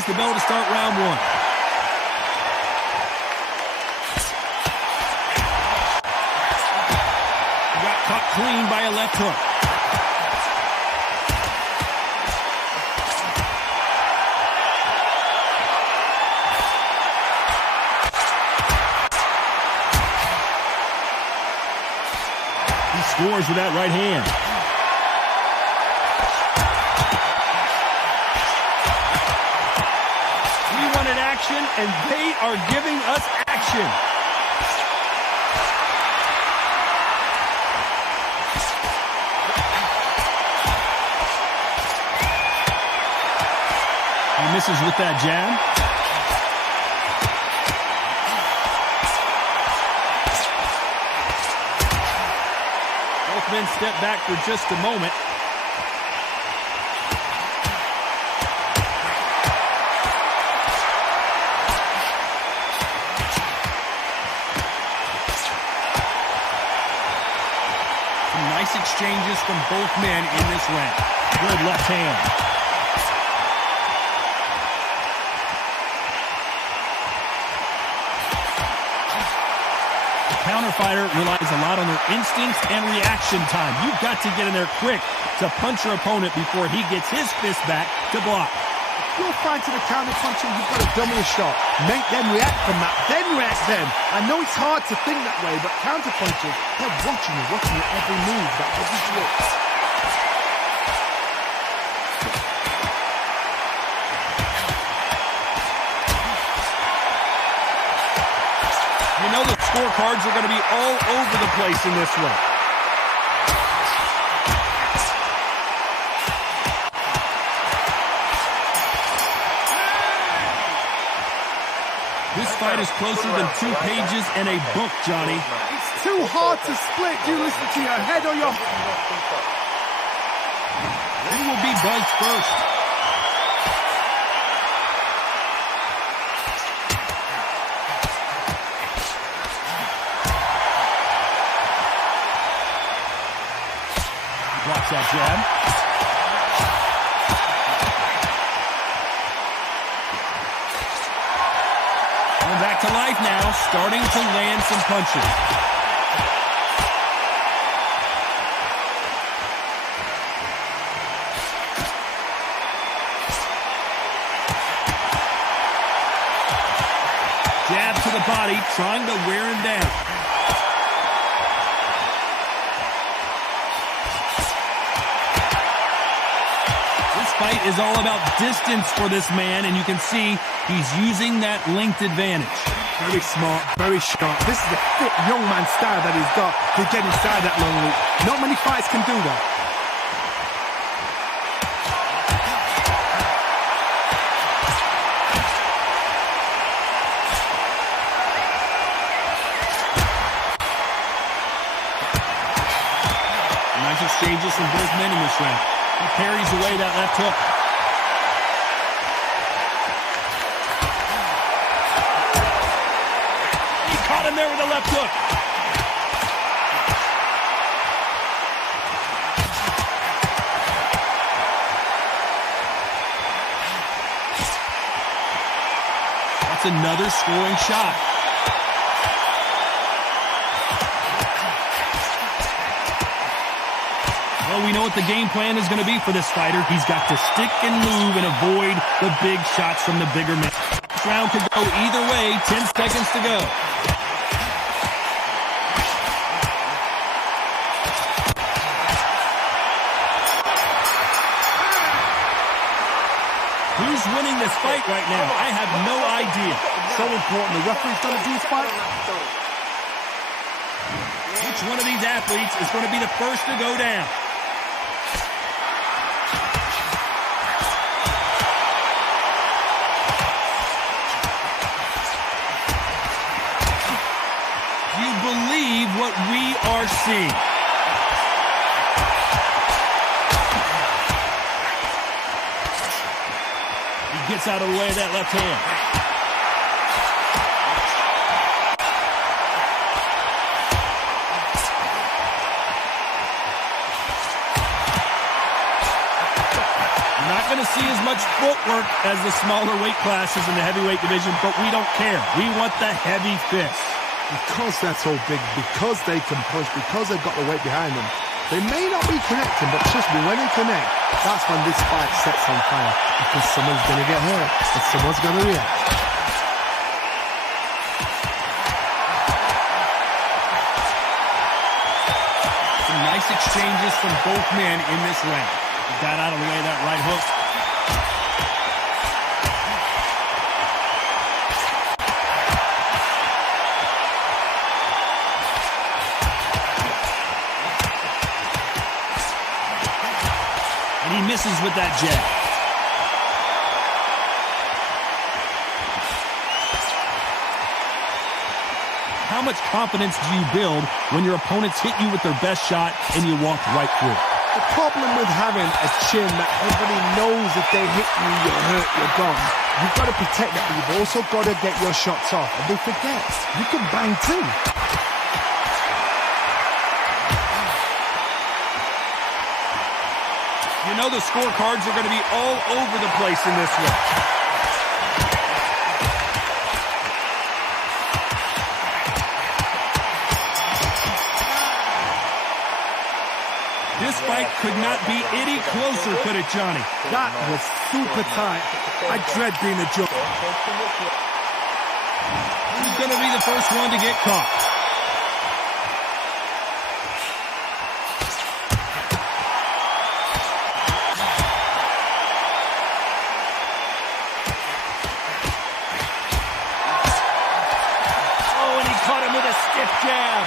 here's the bell to start round one. Got caught clean by a left hook. He scores with that right hand. And they are giving us action. He misses with that jab. Both men step back for just a moment. Nice exchanges from both men in this round. Good left hand. The counter fighter relies a lot on their instincts and reaction time. You've got to get in there quick to punch your opponent before he gets his fist back to block. You're fighting a counter puncher, you've got to dummy a shot. Make them react from that, then react them. I know it's hard to think that way, but counter punchers, they're watching your every move, that every flip. You know the scorecards are going to be all over the place in this one. This fight is closer than 2 pages and a book, Johnny. It's too hard to split. Do you listen to your head or your... Who will be buzzed first? Blocks that jab. Back to life now, starting to land some punches. Jab to the body, trying to wear him down. This fight is all about distance for this man, and you can see he's using that length advantage. Very smart, very sharp. This is a fit young man style that he's got to get inside that long loop. Not many fights can do that. Nice exchanges from both men in this round. He parries away that left hook. Caught him there with a left hook. That's another scoring shot. Well, we know what the game plan is going to be for this fighter. He's got to stick and move and avoid the big shots from the bigger men. This round could go either way. 10 seconds to go. Who's winning this fight right now? I have no idea. So important. The referee's going to do his fight. Which one of these athletes is going to be the first to go down? Do you believe what we are seeing? Gets out of the way of that left hand. Not going to see as much footwork as the smaller weight classes in the heavyweight division, but we don't care. We want the heavy fist. Because they're so big, because they can push, because they've got the weight behind them, they may not be connecting, but trust me, when they connect, that's when this fight sets on fire. Because someone's going to get hurt, and someone's going to react. Some nice exchanges from both men in this round. Got out of the way of that right hook. And he misses with that jab. How much confidence do you build when your opponents hit you with their best shot and you walk right through? The problem with having a chin that everybody knows if they hit you, you're hurt, you're gone. You've got to protect that, but you've also got to get your shots off. And they forget, you can bang too. You know the scorecards are going to be all over the place in this one. This fight could not be any closer, could it, Johnny? That was super tight. I dread being a judge. Who's going to be the first one to get caught? Oh, and he caught him with a stiff jab.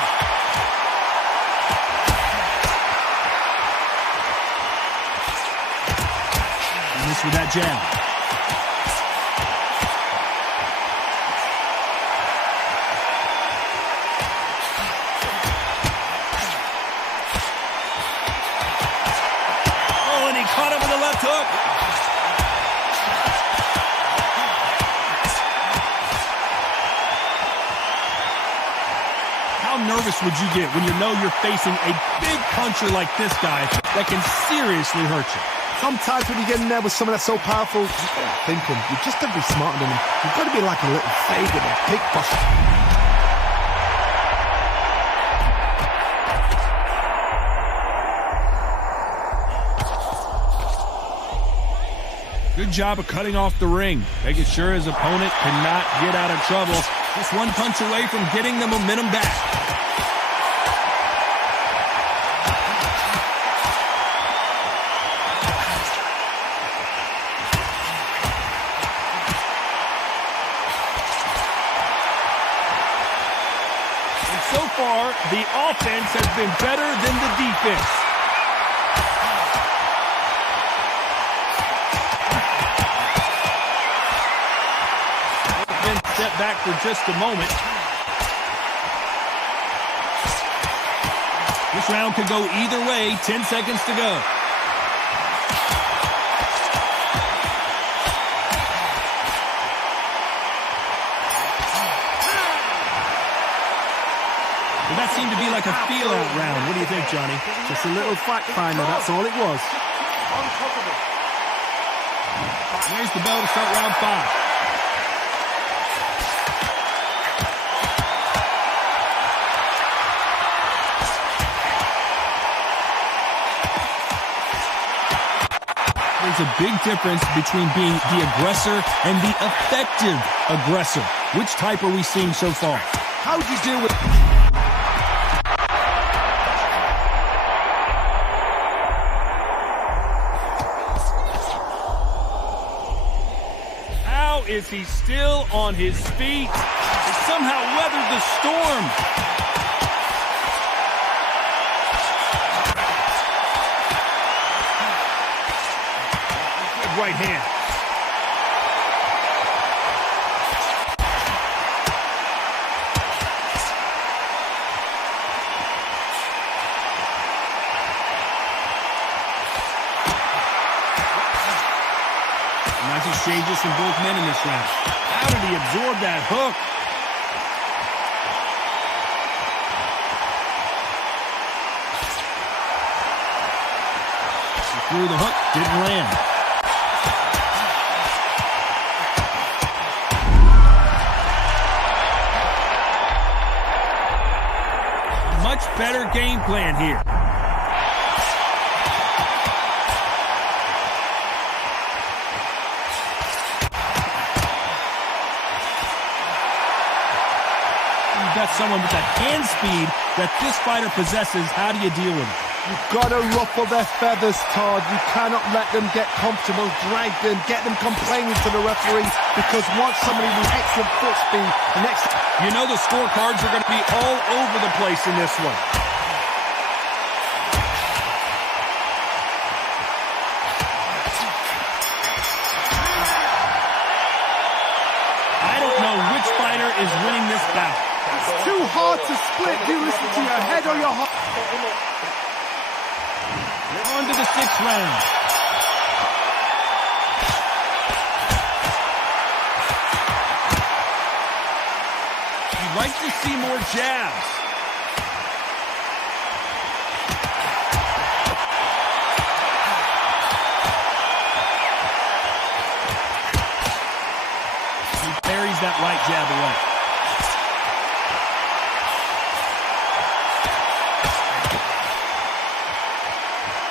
With that jab. Oh, and he caught him with a left hook. How nervous would you get when you know you're facing a big puncher like this guy that can seriously hurt you? Sometimes when you get in there with someone that's so powerful, you've got to think him. You've just got to be smarter than him. You've got to be like a little Fagin or pickpocket. Good job of cutting off the ring, making sure his opponent cannot get out of trouble. Just one punch away from getting the momentum back. So far, the offense has been better than the defense. Been set back for just a moment. This round could go either way. 10 seconds to go. That seemed to be like a feel-out round. What do you think, Johnny? Just a little fact finder, that's all it was. Raise the bell to start round 5. There's a big difference between being the aggressor and the effective aggressor. Which type are we seeing so far? How do you deal with... Is he still on his feet? He somehow weathered the storm. Good right hand. Nice exchanges from both men in this round. How did he absorb that hook? He threw the hook, didn't land. better game plan here. You've got someone with that hand speed that this fighter possesses. How do you deal with it? You've got to ruffle their feathers, Todd. You cannot let them get comfortable, drag them, get them complaining to the referee, because once somebody with excellent foot speed, you know the scorecards are going to be all over the place in this one. I don't know which fighter is winning this bout. It's too hard to split. Do you listen to your head or your heart? On to the 6th round. You'd like to see more jabs. He parries that right jab away.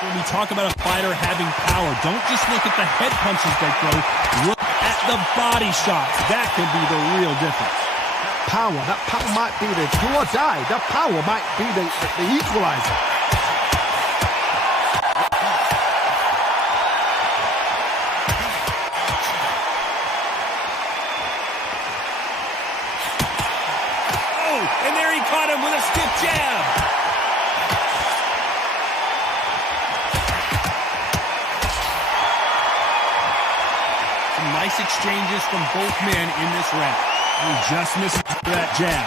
When we talk about a fighter having power, don't just look at the head punches they throw. Look at the body shots. That can be the real difference. That power might be the do or die. That power might be the equalizer. Oh, and there he caught him with a stiff jab. Nice exchanges from both men in this round. He just misses that jab.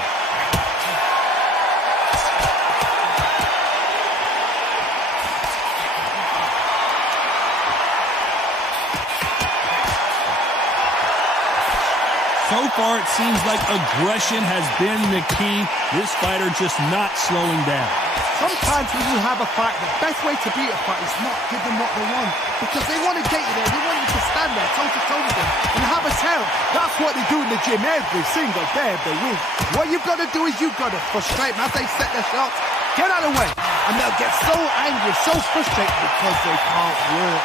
So far, it seems like aggression has been the key. This fighter just not slowing down. Sometimes when you have a fight, the best way to beat a fight is not give them what they want. Because they want to get you there. They want you to stand there toe-to-toe with them and have a tail. That's what they do in the gym every single day of the week. What you've got to do is you've got to frustrate them as they set their shots. Get out of the way. And they'll get so angry, so frustrated because they can't work.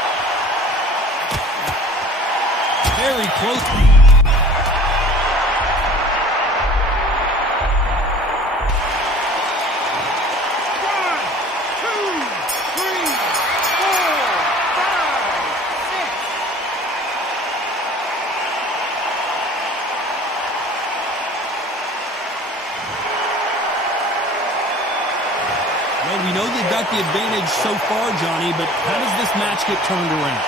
Very close. Well, we know they've got the advantage so far, Johnny, but how does this match get turned around?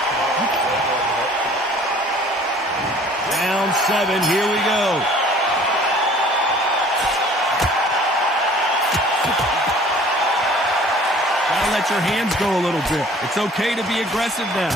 Round 7, here we go. Gotta let your hands go a little bit. It's okay to be aggressive now.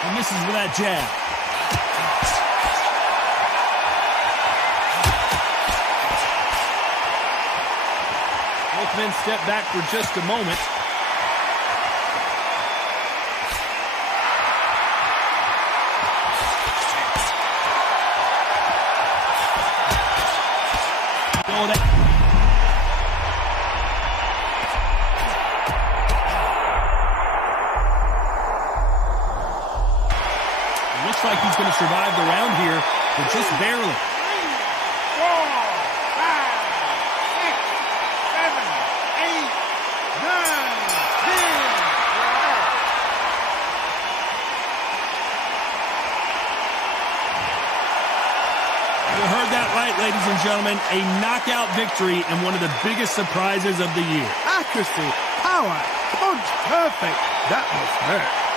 He misses with that jab. Both men step back for just a moment. Oh, that... Looks like he's going to survive the round here. but just barely. 3, 4, 5, 6, 7, 8, 9, 10. You heard that right, ladies and gentlemen. A knockout victory and one of the biggest surprises of the year. Accuracy, power, punch, perfect. That was hurt.